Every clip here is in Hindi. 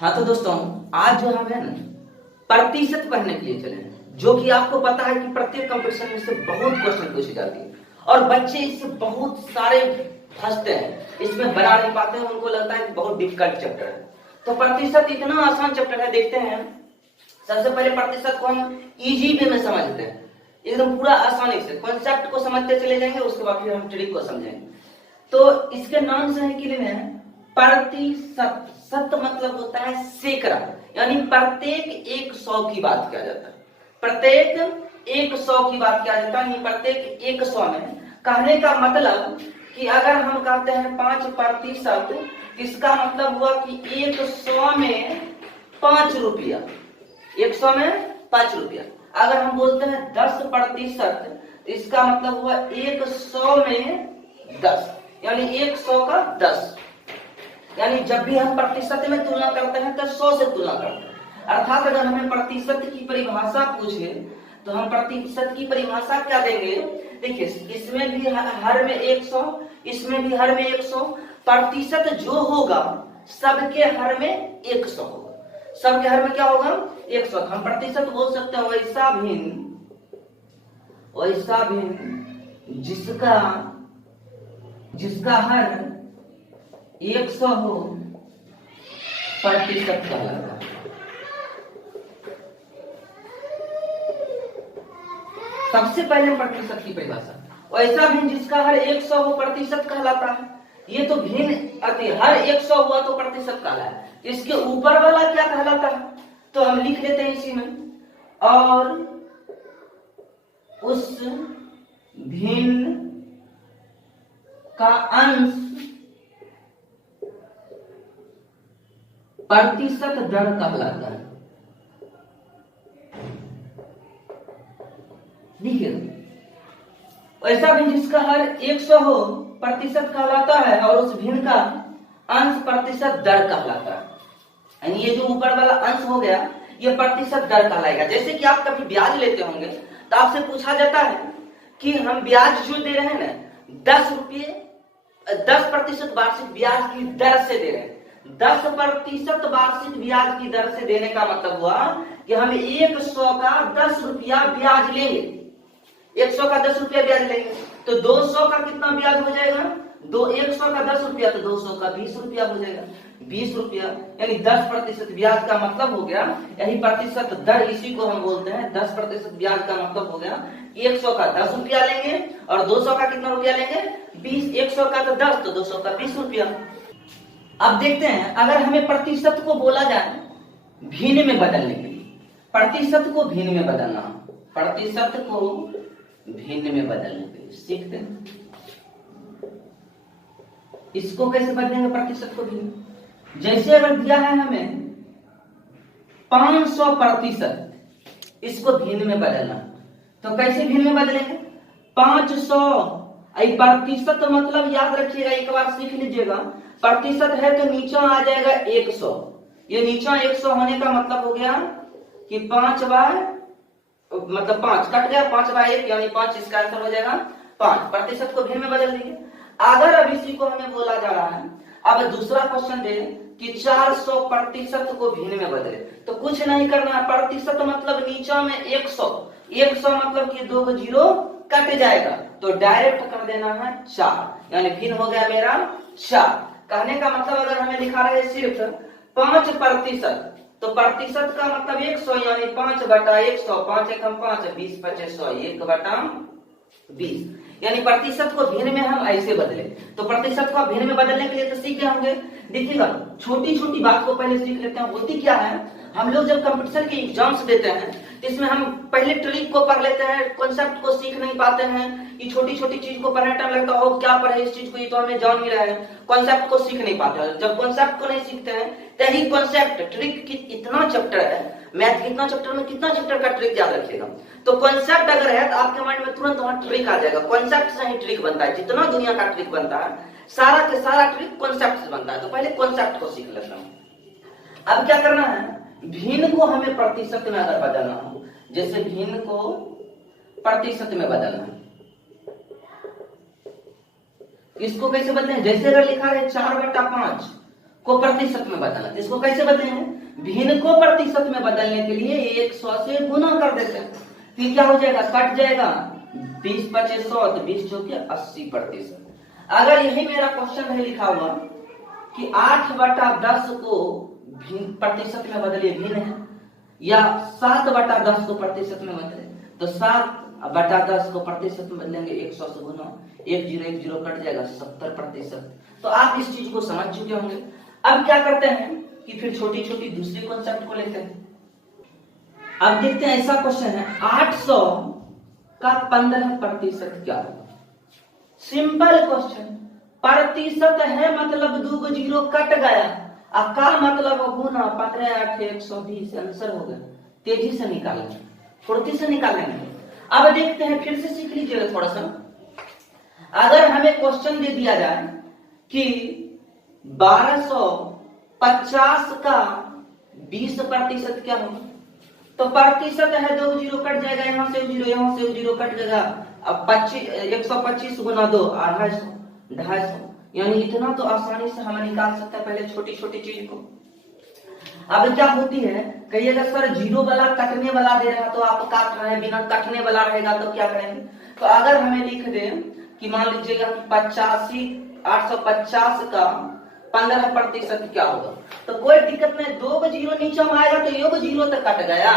हाँ तो दोस्तों, आज जो हम है ना प्रतिशत पढ़ने के लिए चले हैं, जो कि आपको पता है कि प्रत्येक कंपटीशन में से बहुत क्वेश्चन पूछी जाती है और बच्चे इससे बहुत सारे फंसते हैं, इसमें बना नहीं पाते हैं। उनको लगता है कि बहुत डिफिकल्ट चैप्टर है। तो प्रतिशत इतना आसान चैप्टर है। देखते हैं, सबसे पहले प्रतिशत को हम इजी वे में समझते हैं, एकदम पूरा आसानी से कॉन्सेप्ट को समझते चले जाएंगे, उसके बाद फिर हम ट्रिक को समझेंगे। तो इसके नाम से है कि प्रतिशत। सत मतलब होता है सैकड़ा, यानी प्रत्येक 100 की बात किया जाता है। प्रत्येक 100 की बात किया जाता है, प्रत्येक 100 में। कहने का मतलब कि अगर हम कहते हैं 5%, इसका मतलब हुआ कि 100 में 5 रुपया, 100 में 5 रुपया। अगर हम बोलते हैं 10%, इसका मतलब हुआ 100 में 10, यानी 100 का 10। यानी जब भी हम प्रतिशत में तुलना करते हैं तो 100 से तुलना करते हैं। अर्थात अगर हमें प्रतिशत की परिभाषा पूछे तो हम प्रतिशत की परिभाषा क्या देंगे? देखिए, इसमें भी हर में 100, इसमें भी हर में 100। प्रतिशत जो होगा सबके हर में 100 होगा। सबके हर में क्या होगा? 100। हम प्रतिशत बोल सकते हैं वैसा भिन्न जिसका हर 100 हो, प्रतिशत कहलाता है। सबसे पहले प्रतिशत की परिभाषा, वैसा भिन्न जिसका हर 100 हो, प्रतिशत कहलाता है। ये तो भिन्न अति हर 100 हुआ तो प्रतिशत कहलाता है। इसके ऊपर वाला क्या कहलाता है? तो हम लिख लेते हैं इसी में, और उस भिन्न का अंश प्रतिशत दर कहलाता है। देखिए, ऐसा भी जिसका हर 100 हो, प्रतिशत कहलाता है, और उस भिन्न का अंश प्रतिशत दर कहलाता है। यानी ये जो ऊपर वाला अंश हो गया, ये प्रतिशत दर कहलाएगा। जैसे कि आप कभी ब्याज लेते होंगे तो आपसे पूछा जाता है कि हम ब्याज जो दे रहे हैं ना 10% वार्षिक ब्याज की दर से दे रहे हैं। 10% वार्षिक ब्याज की दर से देने का मतलब हुआ कि हम 100 का 10 रुपया ब्याज लेंगे। 100 का 10 रुपया ब्याज लेंगे तो 200 का कितना ब्याज हो जाएगा? 100 का 10 रुपया तो 200 का 20 रुपया हो जाएगा। 20 रुपया यानी 10% ब्याज का मतलब हो गया, यही प्रतिशत दर, इसी को हम बोलते हैं 10% ब्याज का मतलब हो गया 100 का 10 रुपया लेंगे और 200 का कितना रुपया लेंगे? 20। 100 का तो 10 तो 200 का 20 रुपया। अब देखते हैं, अगर हमें प्रतिशत को बोला जाए भिन्न में बदलने के लिए, प्रतिशत को भिन्न में बदलना, प्रतिशत को भिन्न में बदलने के लिए सीखते हैं। इसको कैसे बदलेंगे प्रतिशत को भिन्न? जैसे अगर दिया है हमें 500%, इसको भिन्न में बदलना, तो कैसे भिन्न में बदलेंगे? 500 प्रतिशत मतलब याद रखिएगा, एक बार सीख लीजिएगा। प्रतिशत है तो नीचा आ जाएगा 100। ये नीचा 100 होने का मतलब हो गया कि 5 कट गया, 5/1 यानी 5, इसका आंसर हो जाएगा 5। प्रतिशत को भिन्न में बदल देंगे। अगर अब इसी को हमें बोला जा रहा है, अब दूसरा क्वेश्चन दे कि 400% को भिन्न में बदले, तो कुछ नहीं करना है। प्रतिशत मतलब नीचा में 100 मतलब कि 2 जीरो कट जाएगा, तो डायरेक्ट कर देना है 4, यानी भिन्न हो गया मेरा 4। कहने का मतलब अगर हमें लिखा रहे सिर्फ 5%, तो प्रतिशत का मतलब 100 यानी 5/100, 5 एकम 5, 20×5 1/20, यानी प्रतिशत को भिन्न में हम ऐसे बदले। तो प्रतिशत को भिन्न में बदलने के लिए तो सीख गए होंगे। देखिएगा, छोटी छोटी बात को पहले सीख लेते हैं। होती क्या है, हम लोग जब कंपटीशन के एग्जाम्स देते हैं तो इसमें हम पहले ट्रिक को पढ़ लेते हैं, कॉन्सेप्ट को सीख नहीं पाते हैं। ये छोटी छोटी चीज को पढ़ने टाइम लगता है, क्या पढ़े इस चीज को, ये तो हमें जान ही रहे हैं। कॉन्सेप्ट को सीख नहीं पाते हैं। जब कॉन्सेप्ट को नहीं सीखते हैं तो ही कॉन्सेप्ट ट्रिक की इतना चैप्टर है, मैथ कितना चैप्टर में कितना चैप्टर का ट्रिक याद रखिएगा। तो कॉन्सेप्ट अगर है तो आपके माइंड में तुरंत वहां ट्रिक आ जाएगा। कॉन्सेप्ट से ही ट्रिक बनता है। जितना दुनिया का ट्रिक बनता है, सारा के सारा ट्रिक कॉन्सेप्ट से बनता है। तो पहले कॉन्सेप्ट को सीख लेता हूं। अब क्या करना है, भिन्न को हमें प्रतिशत में अगर बदलना हो, जैसे भिन्न को प्रतिशत में बदलना है, इसको कैसे बदलें? जैसे अगर लिखा है 4/5 को प्रतिशत में बदलना। तो इसको कैसे बदलेंगे? भिन्न को प्रतिशत में बदलने के लिए 100 से गुना कर देते हैं। फिर क्या हो जाएगा? कट जाएगा 20 25 100, तो 20 चौके 80%। अगर यही मेरा क्वेश्चन है लिखा हुआ कि 8/10 को भिन्न प्रतिशत में बदलिए, भिन्न है, या 7/10 को प्रतिशत में बदले, तो 7/10 को प्रतिशत में बदलेंगे 100 से गुना, 10 कट जाएगा 70%। तो आप इस चीज को समझ चुके होंगे। अब क्या करते हैं कि फिर छोटी छोटी दूसरी कॉन्सेप्ट को लेते हैं। अब देखते हैं, ऐसा क्वेश्चन है 800 का 15% क्या होगा? सिंपल क्वेश्चन, प्रतिशत है मतलब 2 जीरो कट गया, अब का मतलब गुना 15 8 120, आंसर हो गया। तेजी से निकालेंगे, फुर्ती से निकालेंगे। अब देखते हैं, फिर से सीख लीजिएगा थोड़ा सा। अगर हमें क्वेश्चन दे दिया जाए कि 1250 का 20% क्या होगा, तो प्रतिशत है 2 जीरो कट जाएगा, यहां से जीरो, यहां से जीरो कट जाएगा। अब 125 गुना 2 250, यानी इतना तो आसानी से हम निकाल सकते हैं पहले छोटी छोटी चीज को। अब क्या होती है, कहिएगा सर जीरो वाला कटने वाला दे रहा तो आप काट रहे हैं, बिना कटने वाला रहेगा तो क्या करेंगे? तो अगर हमें लिख दे कि मान लीजिएगा कि 850 का 15% क्या होगा, तो कोई दिक्कत नहीं, 2 जीरो नीचे में आएगा तो 1 जीरो तक कट गया।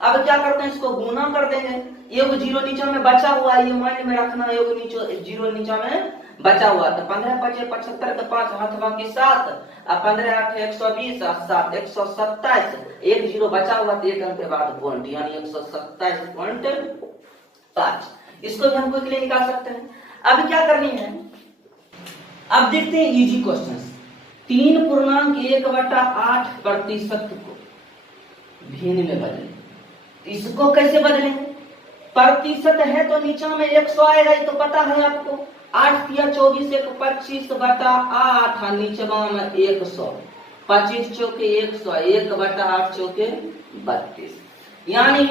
अब क्या करते हैं, इसको गुना कर देंगे, 1 जीरो नीचे में बचा हुआ, ये माइंड में रखना, 1 जीरो नीचे में बचा हुआ, तो 15 5 75 के 5 हाथ बाकी 7, 15 8 120 7 127, 1 जीरो बचा हुआ तो 1 अंक के बाद पॉइंट, यानी 127.5। इसको भी हम क्विकली निकाल सकते हैं। अब क्या करनी है, अब देखते हैं इजी क्वेश्चंस। 3.1/8% को भिन्न में बदलें, इसको कैसे बदलेंगे? प्रतिशत है तो नीचे में 100 आएगा, ये तो पता है आपको। 8 या 24 1 25/8, नीचे में 100, 25 चौके 100, 1/8 चौके 32। यानी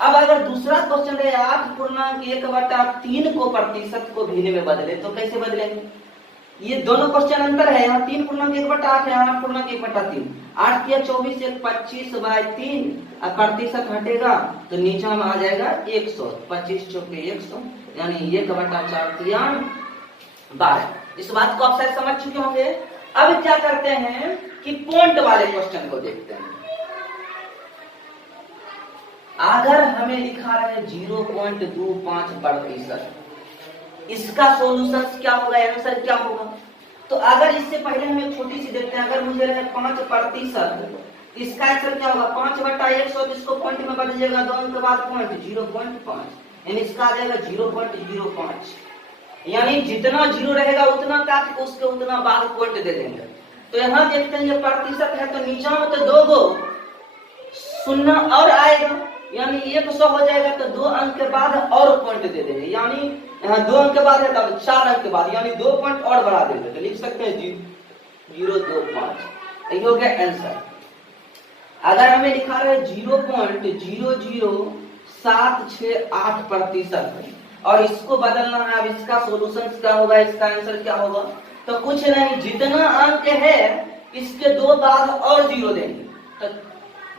अब अगर दूसरा क्वेश्चन है 8.1/3 को प्रतिशत को भिन्न में बदले, तो कैसे बदलेंगे? ये दोनों क्वेश्चन अंतर है, यहाँ 3.1/8 है, 8.1/3। 8 या 24 1 25/3, अब प्रतिशत हटेगा तो नीचे में आ जाएगा 100, 25 चौके 100, यानी 1/4 12। इस बात को आप शायद समझ चुके होंगे। अब क्या करते हैं कि पॉइंट वाले क्वेश्चन को देखते हैं। अगर हमें लिखा रहे 0.25%, इसका सॉल्यूशन क्या होगा, आंसर क्या होगा? तो अगर इससे पहले हम एक छोटी सी देखते हैं, अगर मुझे रहे 5%, इसका आंसर क्या होगा? 5/100, इसको पॉइंट में बदलिएगा, 2 अंक के बाद पॉइंट 0.5, यानी इसका आ जाएगा 0.05। यानी जितना जीरो रहेगा उतना काट के उसके उतना बाद पॉइंट दे देंगे। तो यहाँ देखते हैं ये प्रतिशत है तो नीचे में तो 2 गो शून्य और आएगा, यानी 100 हो जाएगा, तो 2 अंक के बाद और पॉइंट दे देंगे, यानी यहाँ 2 अंक के बाद है तब 4 अंक के बाद, यानी 2 पॉइंट और बढ़ा देंगे, तो लिख सकते हैं 0.25। यही हो गया आंसर। अगर हमें लिखा है 0.00768% और इसको बदलना है, अब इसका सॉल्यूशन क्या होगा, इसका आंसर क्या होगा? तो कुछ नहीं, जितना अंक है इसके 2 बाद और 0 देंगे, तो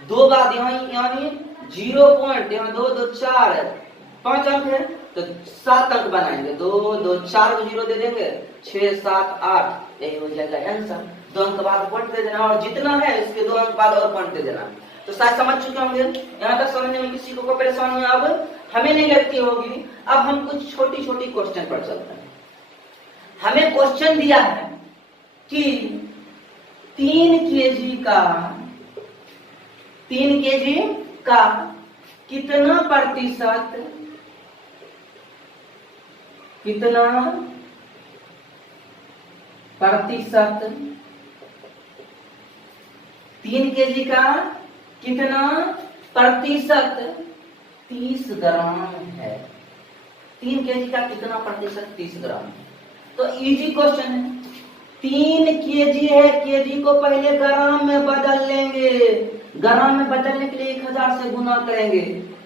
2 बाद यानी 0 पॉइंट, यहाँ 2 2 4 5 अंक है तो 7 अंक बनाएंगे, 2 2 4 को 0 दे देंगे, 6 7 8, यही हो जाएगा आंसर। 2 अंक बाद पॉइंट दे देना, और जितना है इसके 2 अंक बाद और पॉइंट दे देना। तो शायद समझ चुके होंगे। यहाँ तक समझने में किसी को परेशानी अब हमें नहीं लगती होगी। अब हम कुछ छोटी छोटी क्वेश्चन पर चलते हैं। हमें क्वेश्चन दिया है कि 3 केजी का कितना प्रतिशत 3 केजी का कितना प्रतिशत 30 ग्राम है। 3 केजी का कितना प्रतिशत 30 ग्राम है। तो इजी क्वेश्चन है। 3 केजी है, केजी को पहले ग्राम में बदल लेंगे, ग्राम में बदलने के लिए 1000 से गुना करेंगे।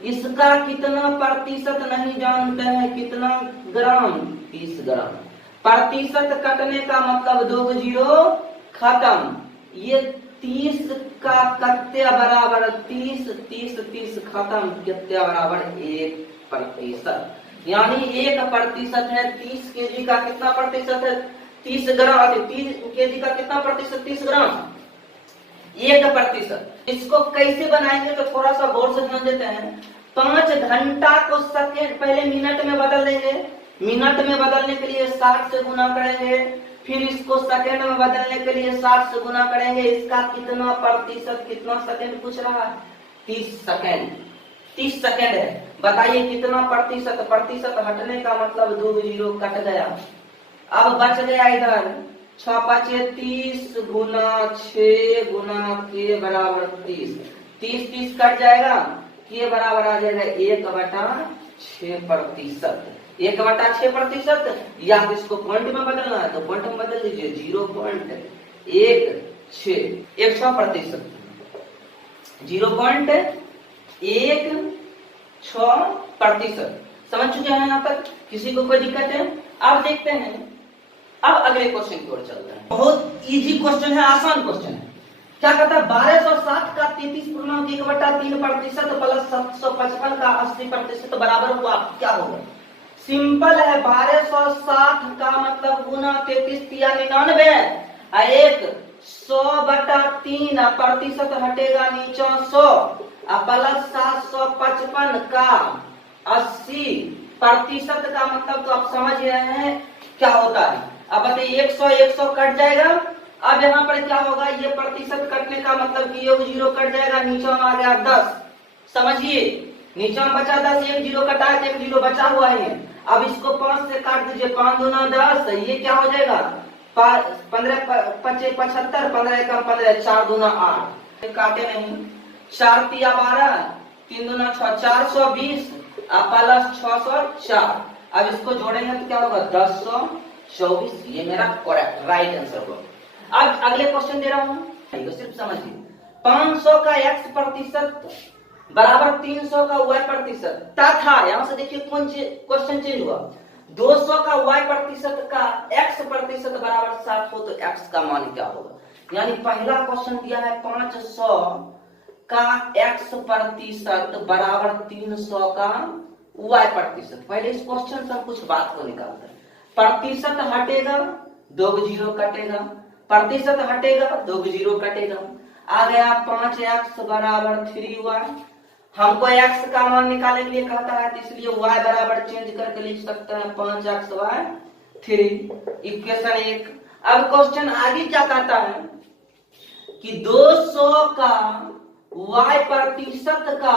इसका कितना प्रतिशत नहीं जानते हैं, कितना ग्राम 30 ग्राम। प्रतिशत कटने का मतलब 2 जीरो खत्म, ये 30 का कितना बराबर 30 30 30 खत्म, कितना बराबर 1%। यानी 1% है 30 केजी का, कितना प्रतिशत है 30 ग्राम, 30 केजी का कितना प्रतिशत 30 ग्राम 1%। इसको कैसे बनाएंगे तो थोड़ा सा गौर से ध्यान देते हैं। 5 घंटा को सेकेंड पहले मिनट में बदल देंगे, मिनट में बदलने के लिए 60 से गुना करेंगे, फिर इसको सेकेंड में बदलने के लिए 60 से गुना करेंगे। इसका कितना प्रतिशत, कितना सेकेंड पूछ रहा है 30 सेकेंड, 30 सेकेंड है। बताइए कितना प्रतिशत, प्रतिशत हटने का मतलब 2 जीरो कट गया। अब बच गया इधर 6 5 30 गुना 6 गुना के बराबर 30, 30 30 कट जाएगा, के बराबर आ जाएगा 1/6%। 1/6%, या इसको पॉइंट में बदलना है तो पॉइंट में बदल दीजिए 0.16, 100%, 0.16%। समझ चुके हैं यहाँ तक? किसी को कोई दिक्कत है? अब देखते हैं, अब अगले क्वेश्चन की ओर चलते हैं। बहुत इजी क्वेश्चन है, आसान क्वेश्चन है। क्या कहता है 1260 का 33.1/3% प्लस 755 का 80% बराबर हुआ, क्या होगा? सिंपल है, 1260 का मतलब गुना 33 या 99, 100/3 प्रतिशत हटेगा नीचे 100, प्लस 755 का 80% का मतलब तो आप समझ रहे हैं क्या होता है। अब बताइए 100 कट जाएगा, अब यहाँ पर क्या होगा, ये प्रतिशत कटने का मतलब कि ये 0 कट जाएगा, नीचे में आ गया 10। समझिए, नीचे में बचा 10, 1 0 कटा है, 1 0 बचा हुआ है। अब इसको 5 से काट दीजिए, 5 दूना 10, ये क्या हो जाएगा 15 25 75, 15 एकम 15, 4 दूना 8, काटे नहीं, 4 तिया 12, 3 दूना 6, 420 प्लस 604। अब इसको जोड़ेंगे तो क्या होगा 1024, ये मेरा करेक्ट राइट आंसर होगा। अब अगले क्वेश्चन दे रहा हूं, सिर्फ समझिए। 500 का x% बराबर 300 का y% तथा, यहां से देखिए कौन क्वेश्चन चेंज हुआ, 200 का y% का x% बराबर 7 हो तो x का मान क्या होगा? यानी पहला क्वेश्चन दिया है 500 का x% बराबर 300 का y%। पहले इस क्वेश्चन से हम कुछ बात को निकालते हैं। प्रतिशत हटेगा 2 जीरो कटेगा, प्रतिशत हटेगा 2 जीरो कटेगा, आ गया 5x बराबर 3y। हमको x का मान निकालने के लिए कहता है, तो इसलिए y बराबर चेंज करके लिख सकते हैं 5x/3, इक्वेशन 1। अब क्वेश्चन आगे क्या कहता है कि 200 का y% का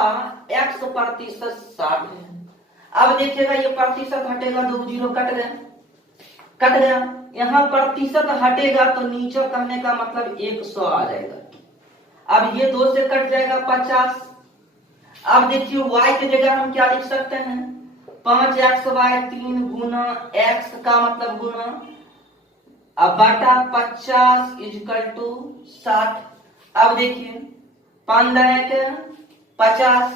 x% 60 है। अब देखिएगा ये प्रतिशत हटेगा, 2 जीरो कट गया, यहाँ प्रतिशत हटेगा तो नीचे कहने का मतलब 100 आ जाएगा। अब ये 2 से कट जाएगा 50। अब देखिए y की जगह हम क्या लिख सकते हैं, 5x/3 गुना x का मतलब गुना अब बटा 50 इक्वल टू 60। अब देखिए 15 के 50,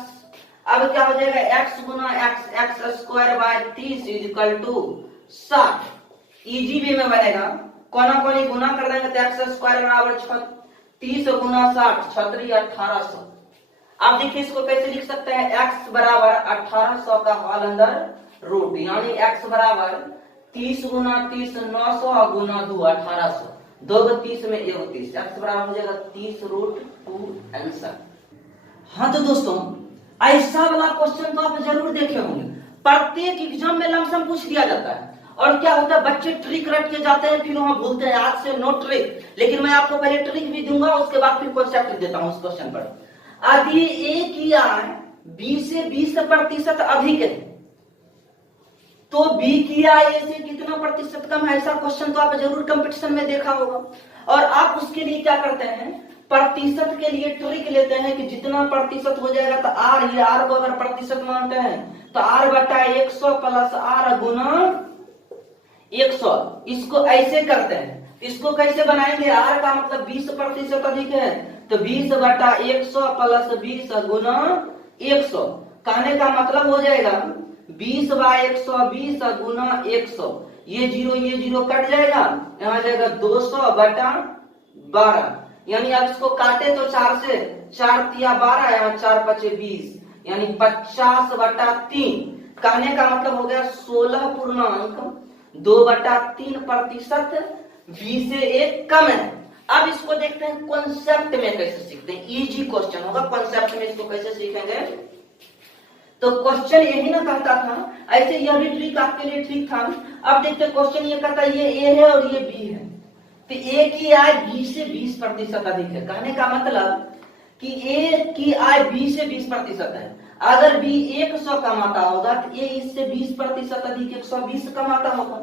अब क्या हो जाएगा x गुना x²/30 equal to 60। Easy way में बनेगा, कोना कोनी गुना कर देंगे तो x² बराबर 30 गुना 60, 1800। अब देखिए इसको कैसे लिख सकते हैं, x बराबर 1800 का होल अंदर रूट, यानी x बराबर 30 गुना 30 900 गुना 2 1800, 2 30 में 31, x बराबर हो जाएगा 30√2 आंसर। हाँ तो दोस्तों ऐसा वाला क्वेश्चन तो आप जरूर देखे होंगे, प्रत्येक एग्जाम में लमसम पूछ दिया जाता है। और क्या होता है, बच्चे ट्रिक रट के जाते हैं, फिर वहां बोलते हैं आज से नो ट्रिक। लेकिन मैं आपको पहले ट्रिक भी दूंगा, उसके बाद फिर कॉन्सेप्ट देता हूं उस क्वेश्चन पर। यदि ए की आय 20% अधिक है तो बी की आय से कितना प्रतिशत कम है? ऐसा क्वेश्चन तो आप जरूर कंपटीशन में देखा होगा। और आप उसके लिए क्या करते हैं, प्रतिशत के लिए ट्रिक लेते हैं कि जितना प्रतिशत हो जाएगा तो आर, ये आर को अगर प्रतिशत मानते हैं तो r/100 प्लस r गुना 100, इसको ऐसे करते हैं। इसको कैसे बनाएंगे, r का मतलब 20% अधिक है तो 20/100 प्लस 20 गुना 100, कहने का मतलब हो जाएगा 20/100 20 गुना 100, ये जीरो कट जाएगा, यहाँ जाएगा 200/12, यानी आप इसको काटे तो 4 से, 4 तिया 12 या 4 पचे 20, यानी 50/3। कहने का मतलब हो गया 16.2/3% 20 से 1 कम है। अब इसको देखते हैं कॉन्सेप्ट में कैसे सीखते हैं। इजी क्वेश्चन होगा, कॉन्सेप्ट में इसको कैसे सीखेंगे। तो क्वेश्चन यही ना कहता था, ऐसे यह भी ट्रिक आपके लिए ठीक था। अब देखते हैं क्वेश्चन ये कहता है ये ए है और ये बी है, तो ए की आय बी से 20% अधिक है। कहने का मतलब कि ए की आय बी से 20% है। अगर बी 100 कमाता होगा तो ए इससे 20% अधिक 120 कमाता होगा।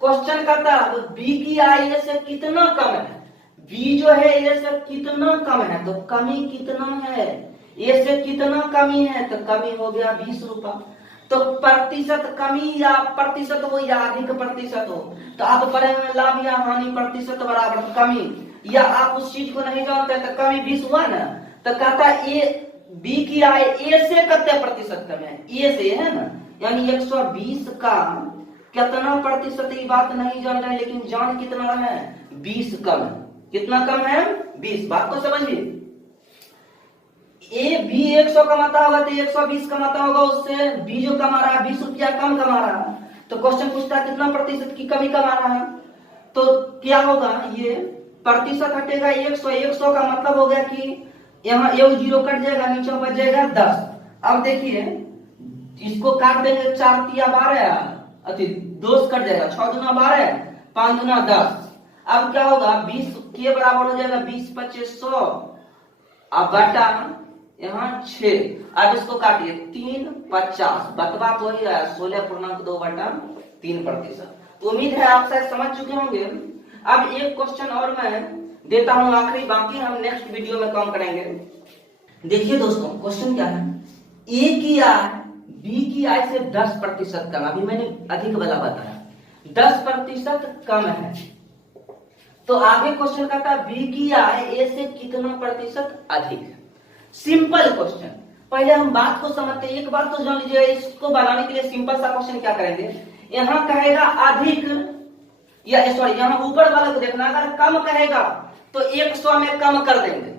क्वेश्चन कहता है बी की आय ए से कितना कम है, बी जो है ए से कितना कम है, तो कमी कितना है, ए से कितना कमी है, तो कमी हो गया 20 रुपया। तो प्रतिशत कमी या प्रतिशत हो या अधिक प्रतिशत हो, तो आप पढ़ेंगे लाभ या हानि प्रतिशत बराबर कमी, या आप उस चीज को नहीं जानते तो कमी 20 हुआ ना। तो कहता ए बी की आय ए से कितने प्रतिशत कम है, ए से है ना, यानी 120 का कितना प्रतिशत, ये बात नहीं जान रहे लेकिन जान कितना है 20 कम है। कितना कम है 20। बात को समझिए, ए बी 100 कमाता होगा तो 120 कमाता होगा, उससे बी जो कमा रहा है 20 रुपया कम कमा रहा है। तो क्वेश्चन पूछता है कितना प्रतिशत की कमी कमा रहा है, तो क्या होगा, ये प्रतिशत हटेगा 100, 100 का मतलब हो गया कि यहाँ 1 0 कट जाएगा, नीचे बच जाएगा 10। अब देखिए इसको काट देंगे, 4 तिया 12, अति 2 कट जाएगा, 6 दूना 12, 5 दूना 10। अब क्या होगा 20 के बराबर हो जाएगा 20 × 100, अब बटा यहाँ 6। अब इसको काटिए 3 50, बतवा तो ही रहा 16.2/3%। उम्मीद है आप शायद समझ चुके होंगे। अब एक क्वेश्चन और मैं देता हूं आखिरी, बाकी हम नेक्स्ट वीडियो में काम करेंगे। देखिए दोस्तों क्वेश्चन क्या है, ए की आय बी की आय से 10% कम, अभी मैंने अधिक वाला बताया 10% कम है। तो आगे क्वेश्चन कहता है बी की आय ए से कितना प्रतिशत अधिक है। सिंपल क्वेश्चन, पहले हम बात को समझते हैं। एक बात तो जान लीजिए, इसको बनाने के लिए सिंपल सा क्वेश्चन क्या करेंगे, यहाँ कहेगा अधिक, या सॉरी यहाँ ऊपर वाला को देखना, अगर कम कहेगा तो 100 में कम कर देंगे,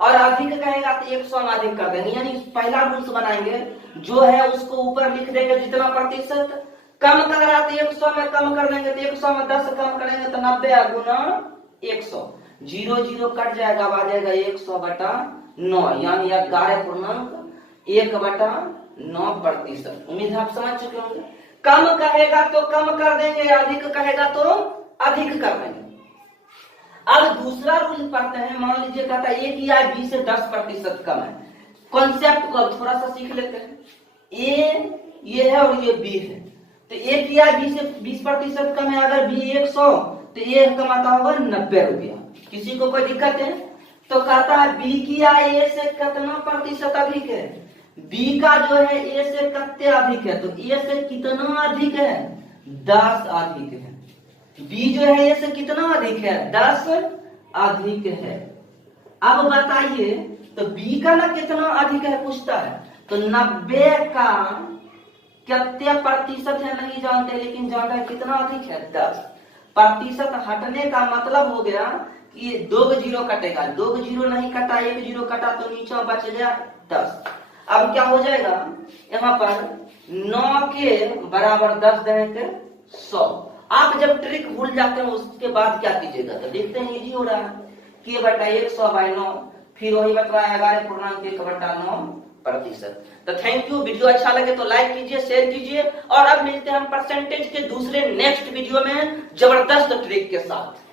और अधिक कहेगा तो 100 में अधिक कर देंगे। यानी पहला रूल्स बनाएंगे, जो है उसको ऊपर लिख देंगे जितना प्रतिशत, कम कर रहा तो 100 में कम कर देंगे, तो 100 में 10 कम करेंगे तो 90 गुना 100, 0 0 कट जाएगा, आ जाएगा 100/9, यानी 11.1/9%। उम्मीद है आप समझ चुके होंगे। कम कहेगा तो कम कर देंगे, अधिक कहेगा तो अधिक कर देंगे। अब दूसरा रूल पढ़ते हैं। मान लीजिए कहता है ए की आय बी से 10% कम है। कॉन्सेप्ट को थोड़ा सा सीख लेते हैं। ए ये है और ये बी है, तो ए की आय बी से 20% कम है। अगर बी 100 तो ए कमाता होगा 90 रुपया। किसी को कोई दिक्कत है? तो कहता है बी की आय ए से कितना प्रतिशत अधिक है, बी का जो है ए से कितने अधिक है, तो ए से कितना अधिक है 10 अधिक है। बी जो है ए से कितना अधिक है 10 अधिक है। अब बताइए तो बी का ना कितना अधिक है पूछता है, तो 90 का कितने प्रतिशत है नहीं जानते, लेकिन जानता है कितना अधिक है 10%। हटने का मतलब हो गया कि 2 0 कटेगा, 2 0 नहीं कटा, 1 0 कटा, तो नीचे बच गया 10। अब क्या हो जाएगा, यहाँ पर 9 के बराबर 10 देंगे 100। आप जब ट्रिक भूल जाते हैं उसके बाद क्या कीजिएगा, तो देखते हैं इजी हो रहा है, k/100/9, फिर वही बच रहा है 11.1/9%। तो थैंक यू। वीडियो अच्छा लगे तो लाइक कीजिए, शेयर कीजिए, और अब मिलते हैं हम परसेंटेज के दूसरे नेक्स्ट वीडियो में जबरदस्त ट्रिक के साथ।